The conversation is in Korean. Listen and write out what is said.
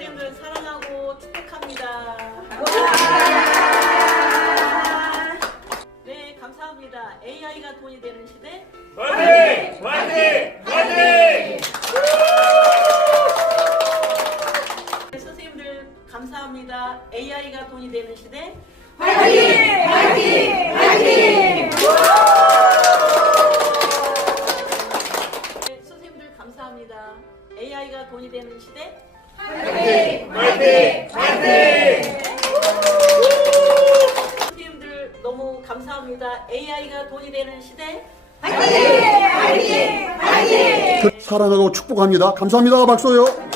선생님들 사랑하고 축복합니다. 네, 감사합니다. AI가 돈이 되는 시대. 화이팅! 화이팅! 화이팅! 네, 선생님들 감사합니다. AI가 돈이 되는 시대. 네, 선생님들 감사합니다. AI가 돈이 되는 시대. 화이팅! 화이팅! 선생님들 너무 감사합니다. AI가 돈이 되는 시대. 사랑하고 축복합니다. 감사합니다. 박수요.